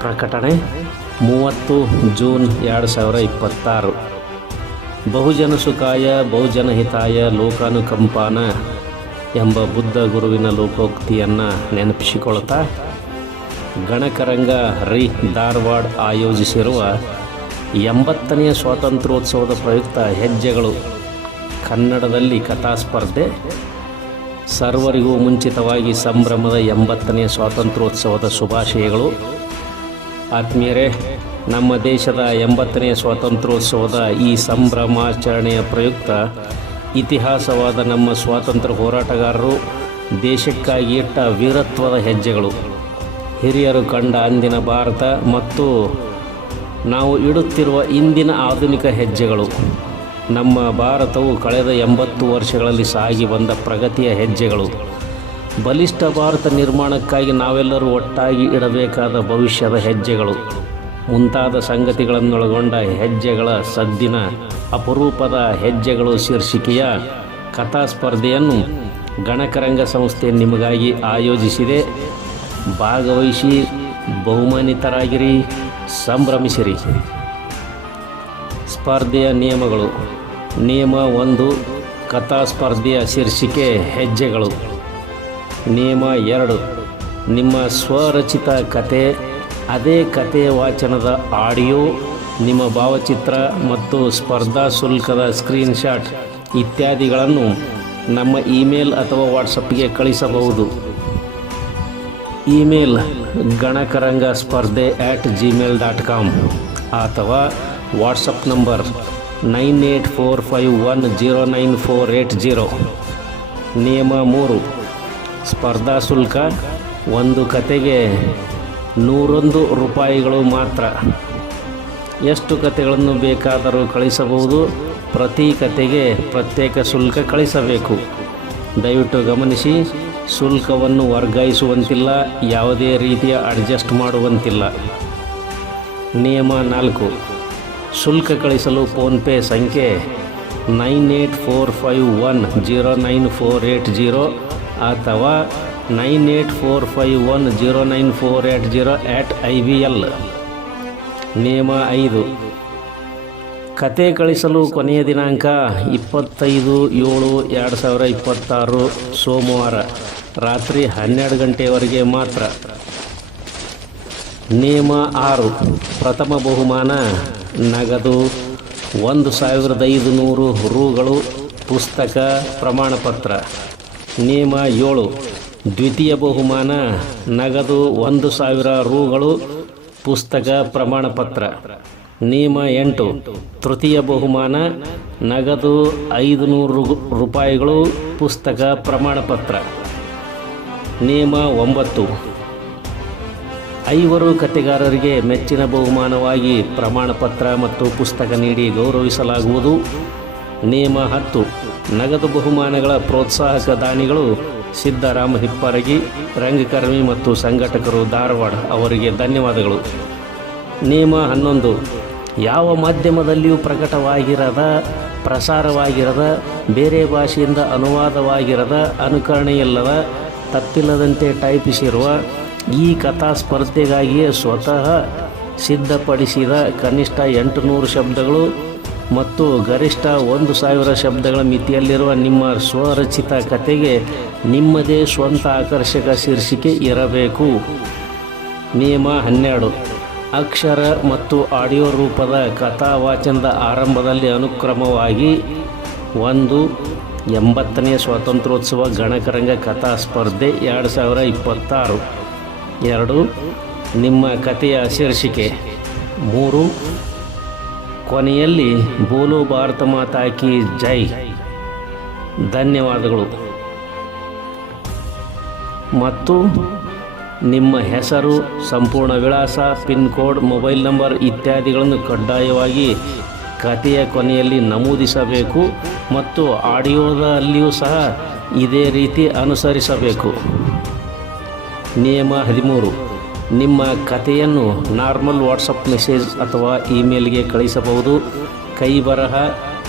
ಪ್ರಕಟಣೆ 30 ಜೂನ್ 2026. ಬಹುಜನ ಸುಖಾಯ ಬಹುಜನ ಹಿತಾಯ ಲೋಕಾನುಕಂಪಾನ ಎಂಬ ಬುದ್ಧ ಗುರುವಿನ ಲೋಕೋಕ್ತಿಯನ್ನು ನೆನಪಿಸಿಕೊಳ್ತಾ ಗಣಕರಂಗ ಧಾರವಾಡ ಆಯೋಜಿಸಿರುವ 80ನೇ ಸ್ವಾತಂತ್ರ್ಯೋತ್ಸವದ ಪ್ರಯುಕ್ತ ಹೆಜ್ಜೆಗಳು ಕನ್ನಡದಲ್ಲಿ ಕಥಾ ಸ್ಪರ್ಧೆ. ಸರ್ವರಿಗೂ ಮುಂಚಿತವಾಗಿ ಸಂಭ್ರಮದ 80ನೇ ಸ್ವಾತಂತ್ರ್ಯೋತ್ಸವದ ಶುಭಾಶಯಗಳು. ಆತ್ಮೀಯರೇ, ನಮ್ಮ ದೇಶದ 80ನೇ ಸ್ವಾತಂತ್ರ್ಯೋತ್ಸವದ ಈ ಸಂಭ್ರಮಾಚರಣೆಯ ಪ್ರಯುಕ್ತ ಇತಿಹಾಸವಾದ ನಮ್ಮ ಸ್ವಾತಂತ್ರ್ಯ ಹೋರಾಟಗಾರರು ದೇಶಕ್ಕಾಗಿ ಇಟ್ಟ ವೀರತ್ವದ ಹೆಜ್ಜೆಗಳು, ಹಿರಿಯರು ಕಂಡ ಅಂದಿನ ಭಾರತ ಮತ್ತು ನಾವು ಇಡುತ್ತಿರುವ ಇಂದಿನ ಆಧುನಿಕ ಹೆಜ್ಜೆಗಳು, ನಮ್ಮ ಭಾರತವು ಕಳೆದ 80 ವರ್ಷಗಳಲ್ಲಿ ಸಾಗಿ ಬಂದ ಪ್ರಗತಿಯ ಹೆಜ್ಜೆಗಳು, ಬಲಿಷ್ಠ ಭಾರತ ನಿರ್ಮಾಣಕ್ಕಾಗಿ ನಾವೆಲ್ಲರೂ ಒಟ್ಟಾಗಿ ಇಡಬೇಕಾದ ಭವಿಷ್ಯದ ಹೆಜ್ಜೆಗಳು ಮುಂತಾದ ಸಂಗತಿಗಳನ್ನೊಳಗೊಂಡ ಹೆಜ್ಜೆಗಳ ಸದ್ದಿನ ಅಪರೂಪದ ಹೆಜ್ಜೆಗಳು ಶೀರ್ಷಿಕೆಯ ಕಥಾ ಸ್ಪರ್ಧೆಯನ್ನು ಗಣಕರಂಗ ಸಂಸ್ಥೆ ನಿಮಗಾಗಿ ಆಯೋಜಿಸಿದೆ. ಭಾಗವಹಿಸಿ ಬಹುಮಾನಿತರಾಗಿರಿ, ಸಂಭ್ರಮಿಸಿರಿ. ಸ್ಪರ್ಧೆಯ ನಿಯಮಗಳು. ನಿಯಮ 1, ಕಥಾ ಸ್ಪರ್ಧೆಯ ಶೀರ್ಷಿಕೆ ಹೆಜ್ಜೆಗಳು. ನಿಯಮ 2, ನಿಮ್ಮ ಸ್ವರಚಿತ ಕತೆ, ಅದೇ ಕಥೆಯ ವಾಚನದ ಆಡಿಯೋ, ನಿಮ್ಮ ಭಾವಚಿತ್ರ ಮತ್ತು ಸ್ಪರ್ಧಾ ಶುಲ್ಕದ ಸ್ಕ್ರೀನ್ಶಾಟ್ ಇತ್ಯಾದಿಗಳನ್ನು ನಮ್ಮ ಇಮೇಲ್ ಅಥವಾ ವಾಟ್ಸಪ್ಗೆ ಕಳಿಸಬಹುದು. ಇಮೇಲ್ ಗಣಕರಂಗ ಸ್ಪರ್ಧೆ @gmail.com ಅಥವಾ ವಾಟ್ಸಪ್ ನಂಬರ್ 9845109480. ನಿಯಮ 3, ಸ್ಪರ್ಧಾ ಶುಲ್ಕ. ಒಂದು ಕತೆಗೆ 101 ರೂಪಾಯಿಗಳು ಮಾತ್ರ. ಎಷ್ಟು ಕತೆಗಳನ್ನು ಬೇಕಾದರೂ ಕಳಿಸಬಹುದು. ಪ್ರತಿ ಕತೆಗೆ ಪ್ರತ್ಯೇಕ ಶುಲ್ಕ ಕಳಿಸಬೇಕು. ದಯವಿಟ್ಟು ಗಮನಿಸಿ, ಶುಲ್ಕವನ್ನು ವರ್ಗಾಯಿಸುವಂತಿಲ್ಲ, ಯಾವುದೇ ರೀತಿಯ ಅಡ್ಜಸ್ಟ್ ಮಾಡುವಂತಿಲ್ಲ. ನಿಯಮ 4, ಶುಲ್ಕ ಕಳಿಸಲು ಫೋನ್ಪೇ ಸಂಖ್ಯೆ 9845109480 ಅಥವಾ 9845109480 ನಿಯಮ 5, ಕತೆ ಕಳಿಸಲು ಕೊನೆಯ ದಿನಾಂಕ 25/7/2026 ಸೋಮವಾರ ರಾತ್ರಿ 12 ಗಂಟೆಯವರೆಗೆ ಮಾತ್ರ. ನಿಯಮ 6, ಪ್ರಥಮ ಬಹುಮಾನ ನಗದು 1500 ರೂಗಳು, ಪುಸ್ತಕ, ಪ್ರಮಾಣಪತ್ರ. ನಿಯಮ 7, ದ್ವಿತೀಯ ಬಹುಮಾನ ನಗದು 1000 ರೂಗಳು, ಪುಸ್ತಕ, ಪ್ರಮಾಣಪತ್ರ. ನಿಯಮ 8, ತೃತೀಯ ಬಹುಮಾನ ನಗದು 500 ರೂಪಾಯಿಗಳು, ಪುಸ್ತಕ, ಪ್ರಮಾಣಪತ್ರ. ನಿಯಮ 9, 5 ಕತೆಗಾರರಿಗೆ ಮೆಚ್ಚಿನ ಬಹುಮಾನವಾಗಿ ಪ್ರಮಾಣಪತ್ರ ಮತ್ತು ಪುಸ್ತಕ ನೀಡಿ ಗೌರವಿಸಲಾಗುವುದು. ನಿಯಮ 10, ನಗದು ಬಹುಮಾನಗಳ ಪ್ರೋತ್ಸಾಹಕ ದಾನಿಗಳು ಸಿದ್ದರಾಮ ಹಿಪ್ಪರಗಿ, ರಂಗಕರ್ಮಿ ಮತ್ತು ಸಂಘಟಕರು, ಧಾರವಾಡ ಅವರಿಗೆ ಧನ್ಯವಾದಗಳು. ನಿಯಮ 11, ಯಾವ ಮಾಧ್ಯಮದಲ್ಲಿಯೂ ಪ್ರಕಟವಾಗಿರದ, ಪ್ರಸಾರವಾಗಿರದ, ಬೇರೆ ಭಾಷೆಯಿಂದ ಅನುವಾದವಾಗಿರದ, ಅನುಕರಣೆಯಿಲ್ಲದ, ತಪ್ಪಿಲ್ಲದಂತೆ ಟೈಪಿಸಿರುವ ಈ ಕಥಾ ಸ್ಪರ್ಧೆಗಾಗಿಯೇ ಸ್ವತಃ ಸಿದ್ಧಪಡಿಸಿದ ಕನಿಷ್ಠ 800 ಶಬ್ದಗಳು ಮತ್ತು ಗರಿಷ್ಠ 1000 ಶಬ್ದಗಳ ಮಿತಿಯಲ್ಲಿರುವ ನಿಮ್ಮ ಸ್ವರಚಿತ ಕತೆಗೆ ನಿಮ್ಮದೇ ಸ್ವಂತ ಆಕರ್ಷಕ ಶೀರ್ಷಿಕೆ ಇರಬೇಕು. ನಿಯಮ 12, ಅಕ್ಷರ ಮತ್ತು ಆಡಿಯೋ ರೂಪದ ಕಥಾ ವಾಚನದ ಆರಂಭದಲ್ಲಿ ಅನುಕ್ರಮವಾಗಿ 1. 80ನೇ ಸ್ವಾತಂತ್ರ್ಯೋತ್ಸವ ಗಣಕರಂಗ ಕಥಾ ಸ್ಪರ್ಧೆ 2026. 2. ನಿಮ್ಮ ಕಥೆಯ ಶೀರ್ಷಿಕೆ. 3. ಕೊನೆಯಲ್ಲಿ ಬೋಲೋ ಭಾರತ ಮಾತಾ ಕಿ ಜೈ. ಧನ್ಯವಾದಗಳು. ಮತ್ತು ನಿಮ್ಮ ಹೆಸರು, ಸಂಪೂರ್ಣ ವಿಳಾಸ, ಪಿನ್ ಕೋಡ್, ಮೊಬೈಲ್ ನಂಬರ್ ಇತ್ಯಾದಿಗಳನ್ನು ಕಡ್ಡಾಯವಾಗಿ ಕಥೆಯ ಕೊನೆಯಲ್ಲಿ ನಮೂದಿಸಬೇಕು ಮತ್ತು ಆಡಿಯೋದಲ್ಲಿಯೂ ಸಹ ಇದೇ ರೀತಿ ಅನುಸರಿಸಬೇಕು. ನಿಯಮ 13, ನಿಮ್ಮ ಕಥೆಯನ್ನು ನಾರ್ಮಲ್ ವಾಟ್ಸಪ್ ಮೆಸೇಜ್ ಅಥವಾ ಇಮೇಲ್ಗೆ ಕಳಿಸಬಹುದು.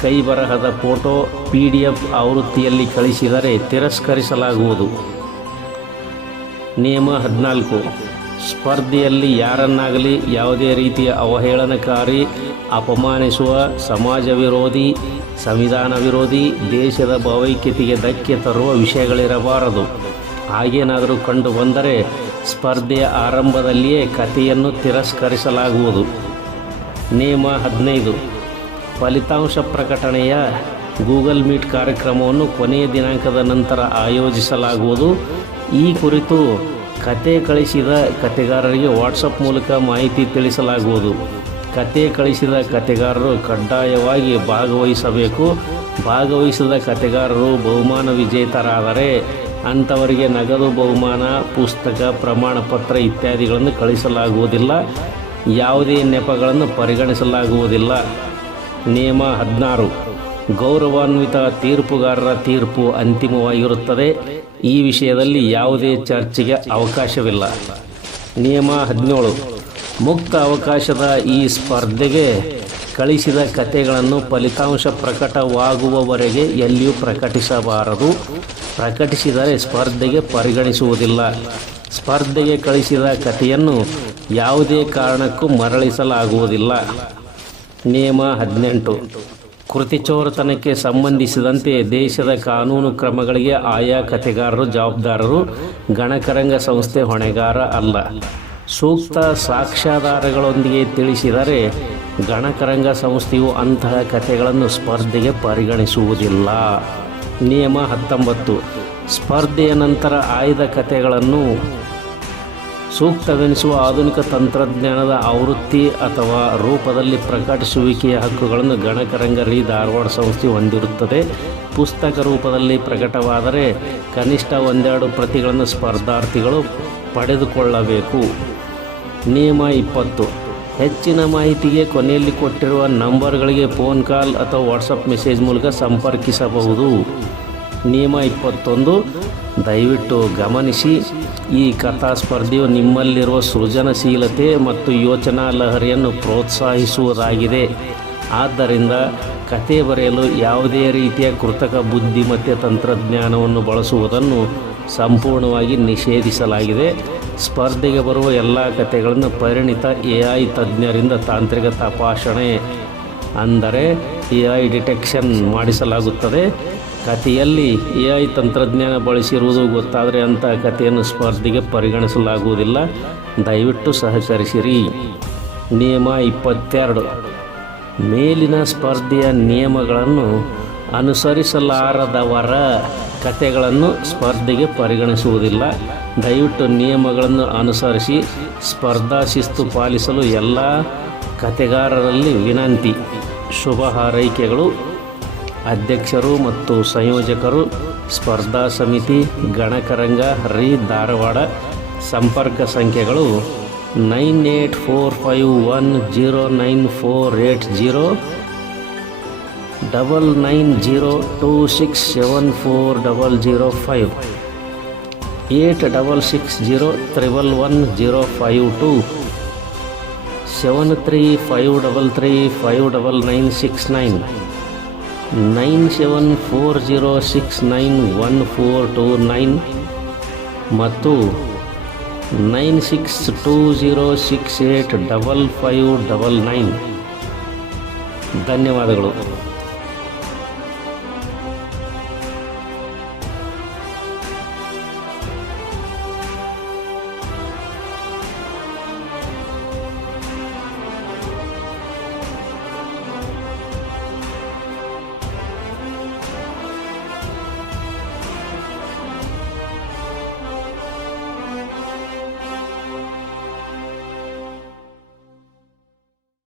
ಕೈಬರಹದ ಫೋಟೋ PDF ಆವೃತ್ತಿಯಲ್ಲಿ ಕಳಿಸಿದರೆ ತಿರಸ್ಕರಿಸಲಾಗುವುದು. ನಿಯಮ 14, ಸ್ಪರ್ಧೆಯಲ್ಲಿ ಯಾರನ್ನಾಗಲಿ ಯಾವುದೇ ರೀತಿಯ ಅವಹೇಳನಕಾರಿ, ಅಪಮಾನಿಸುವ, ಸಮಾಜ ವಿರೋಧಿ, ಸಂವಿಧಾನ ವಿರೋಧಿ, ದೇಶದ ಭಾವೈಕ್ಯತೆಗೆ ಧಕ್ಕೆ ತರುವ ವಿಷಯಗಳಿರಬಾರದು. ಹಾಗೇನಾದರೂ ಕಂಡು ಬಂದರೆ ಸ್ಪರ್ಧೆಯ ಆರಂಭದಲ್ಲಿಯೇ ಕಥೆಯನ್ನು ತಿರಸ್ಕರಿಸಲಾಗುವುದು. ನಿಯಮ 15. ಫಲಿತಾಂಶ ಪ್ರಕಟಣೆಯ ಗೂಗಲ್ ಮೀಟ್ ಕಾರ್ಯಕ್ರಮವನ್ನು ಕೊನೆಯ ದಿನಾಂಕದ ನಂತರ ಆಯೋಜಿಸಲಾಗುವುದು. ಈ ಕುರಿತು ಕತೆ ಕಳಿಸಿದ ಕತೆಗಾರರಿಗೆ ವಾಟ್ಸಪ್ ಮೂಲಕ ಮಾಹಿತಿ ತಿಳಿಸಲಾಗುವುದು. ಕತೆ ಕಳಿಸಿದ ಕತೆಗಾರರು ಕಡ್ಡಾಯವಾಗಿ ಭಾಗವಹಿಸಬೇಕು. ಭಾಗವಹಿಸಿದ ಕತೆಗಾರರು ಬಹುಮಾನ ವಿಜೇತರಾದರೆ ಅಂಥವರಿಗೆ ನಗದು ಬಹುಮಾನ, ಪುಸ್ತಕ, ಪ್ರಮಾಣ ಪತ್ರ ಇತ್ಯಾದಿಗಳನ್ನು ಕಳಿಸಲಾಗುವುದಿಲ್ಲ. ಯಾವುದೇ ನೆಪಗಳನ್ನು ಪರಿಗಣಿಸಲಾಗುವುದಿಲ್ಲ. ನಿಯಮ 16. ಗೌರವಾನ್ವಿತ ತೀರ್ಪುಗಾರರ ತೀರ್ಪು ಅಂತಿಮವಾಗಿರುತ್ತದೆ. ಈ ವಿಷಯದಲ್ಲಿ ಯಾವುದೇ ಚರ್ಚೆಗೆ ಅವಕಾಶವಿಲ್ಲ. ನಿಯಮ 17. ಮುಕ್ತ ಅವಕಾಶದ ಈ ಸ್ಪರ್ಧೆಗೆ ಕಳಿಸಿದ ಕಥೆಗಳನ್ನು ಫಲಿತಾಂಶ ಪ್ರಕಟವಾಗುವವರೆಗೆ ಎಲ್ಲಿಯೂ ಪ್ರಕಟಿಸಬಾರದು. ಪ್ರಕಟಿಸಿದರೆ ಸ್ಪರ್ಧೆಗೆ ಪರಿಗಣಿಸುವುದಿಲ್ಲ. ಸ್ಪರ್ಧೆಗೆ ಕಳಿಸಿದ ಕಥೆಯನ್ನು ಯಾವುದೇ ಕಾರಣಕ್ಕೂ ಮರಳಿಸಲಾಗುವುದಿಲ್ಲ. ನಿಯಮ 18. ಕೃತಿಚೋರತನಕ್ಕೆ ಸಂಬಂಧಿಸಿದಂತೆ ದೇಶದ ಕಾನೂನು ಕ್ರಮಗಳಿಗೆ ಆಯಾ ಕಥೆಗಾರರು ಜವಾಬ್ದಾರರು. ಗಣಕರಂಗ ಸಂಸ್ಥೆ ಹೊಣೆಗಾರ ಅಲ್ಲ. ಸೂಕ್ತ ಸಾಕ್ಷ್ಯಾಧಾರಗಳೊಂದಿಗೆ ತಿಳಿಸಿದರೆ ಗಣಕರಂಗ ಸಂಸ್ಥೆಯು ಅಂತಹ ಕಥೆಗಳನ್ನು ಸ್ಪರ್ಧೆಗೆ ಪರಿಗಣಿಸುವುದಿಲ್ಲ. ನಿಯಮ 19. ಸ್ಪರ್ಧೆಯ ನಂತರ ಆಯ್ದ ಕಥೆಗಳನ್ನು ಸೂಕ್ತವೆನಿಸುವ ಆಧುನಿಕ ತಂತ್ರಜ್ಞಾನದ ಆವೃತ್ತಿ ಅಥವಾ ರೂಪದಲ್ಲಿ ಪ್ರಕಟಿಸುವಿಕೆಯ ಹಕ್ಕುಗಳನ್ನು ಗಣಕರಂಗ ಧಾರವಾಡ ಸಂಸ್ಥೆ ಹೊಂದಿರುತ್ತದೆ. ಪುಸ್ತಕ ರೂಪದಲ್ಲಿ ಪ್ರಕಟವಾದರೆ ಕನಿಷ್ಠ 1-2 ಪ್ರತಿಗಳನ್ನು ಸ್ಪರ್ಧಾರ್ಥಿಗಳು ಪಡೆದುಕೊಳ್ಳಬೇಕು. ನಿಯಮ 20. ಹೆಚ್ಚಿನ ಮಾಹಿತಿಗೆ ಕೊನೆಯಲ್ಲಿ ಕೊಟ್ಟಿರುವ ನಂಬರ್ಗಳಿಗೆ ಫೋನ್ ಕಾಲ್ ಅಥವಾ ವಾಟ್ಸಪ್ ಮೆಸೇಜ್ ಮೂಲಕ ಸಂಪರ್ಕಿಸಬಹುದು. ನಿಯಮ 21. ದಯವಿಟ್ಟು ಗಮನಿಸಿ, ಈ ಕಥಾ ಸ್ಪರ್ಧೆಯು ನಿಮ್ಮಲ್ಲಿರುವ ಸೃಜನಶೀಲತೆ ಮತ್ತು ಯೋಚನಾ ಲಹರಿಯನ್ನು ಪ್ರೋತ್ಸಾಹಿಸುವುದಾಗಿದೆ. ಆದ್ದರಿಂದ ಕತೆ ಬರೆಯಲು ಯಾವುದೇ ರೀತಿಯ ಕೃತಕ ಬುದ್ಧಿಮತ್ತೆ ತಂತ್ರಜ್ಞಾನವನ್ನು ಬಳಸುವುದನ್ನು ಸಂಪೂರ್ಣವಾಗಿ ನಿಷೇಧಿಸಲಾಗಿದೆ. ಸ್ಪರ್ಧೆಗೆ ಬರುವ ಎಲ್ಲ ಕಥೆಗಳನ್ನು ಪರಿಣಿತ AI ತಜ್ಞರಿಂದ ತಾಂತ್ರಿಕ ತಪಾಸಣೆ ಅಂದರೆ AI ಡಿಟೆಕ್ಷನ್ ಮಾಡಿಸಲಾಗುತ್ತದೆ. ಕಥೆಯಲ್ಲಿ AI ತಂತ್ರಜ್ಞಾನ ಬಳಸಿರುವುದು ಗೊತ್ತಾದರೆ ಅಂಥ ಕಥೆಯನ್ನು ಸ್ಪರ್ಧೆಗೆ ಪರಿಗಣಿಸಲಾಗುವುದಿಲ್ಲ. ದಯವಿಟ್ಟು ಸಹಕರಿಸಿರಿ. ನಿಯಮ 22. ಮೇಲಿನ ಸ್ಪರ್ಧೆಯ ನಿಯಮಗಳನ್ನು ಅನುಸರಿಸಲಾರದವರ ಕಥೆಗಳನ್ನು ಸ್ಪರ್ಧೆಗೆ ಪರಿಗಣಿಸುವುದಿಲ್ಲ. ದಯವಿಟ್ಟು ನಿಯಮಗಳನ್ನು ಅನುಸರಿಸಿ ಸ್ಪರ್ಧಾ ಶಿಸ್ತು ಪಾಲಿಸಲು ಎಲ್ಲ ಕಥೆಗಾರರಲ್ಲಿ ವಿನಂತಿ. ಶುಭ ಹಾರೈಕೆಗಳು. ಅಧ್ಯಕ್ಷರು ಮತ್ತು ಸಂಯೋಜಕರು, ಸ್ಪರ್ಧಾ ಸಮಿತಿ, ಗಣಕರಂಗ ಧಾರವಾಡ. ಸಂಪರ್ಕ ಸಂಖ್ಯೆಗಳು 9845109480, 9902674005, 8660111052, 7353359969, 9740691429 ಮತ್ತು 9620685599. ಧನ್ಯವಾದಗಳು.